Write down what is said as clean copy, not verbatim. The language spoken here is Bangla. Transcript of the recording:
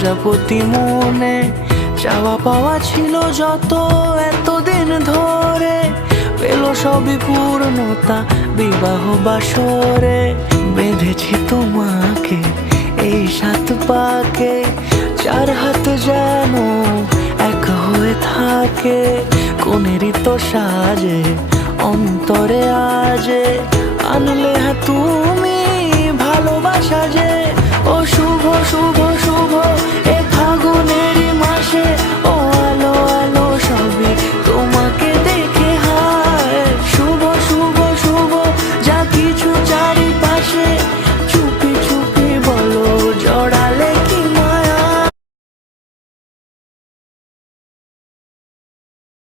প্রজাপতি মনে চাওয়া পাওয়া ছিল যত এতদিন ধরে, পেল সবই পূর্ণতা বিবাহ বাসরে। বেঁধেছি তোমাকে এই 7 পাকে, 4 হাত যেন এক হয়ে থাকে। কোনেরই তো সাজে অন্তরে আজে আনলে হ্যাঁ তুমি ভালোবাসা যে। ও শুভ শুভ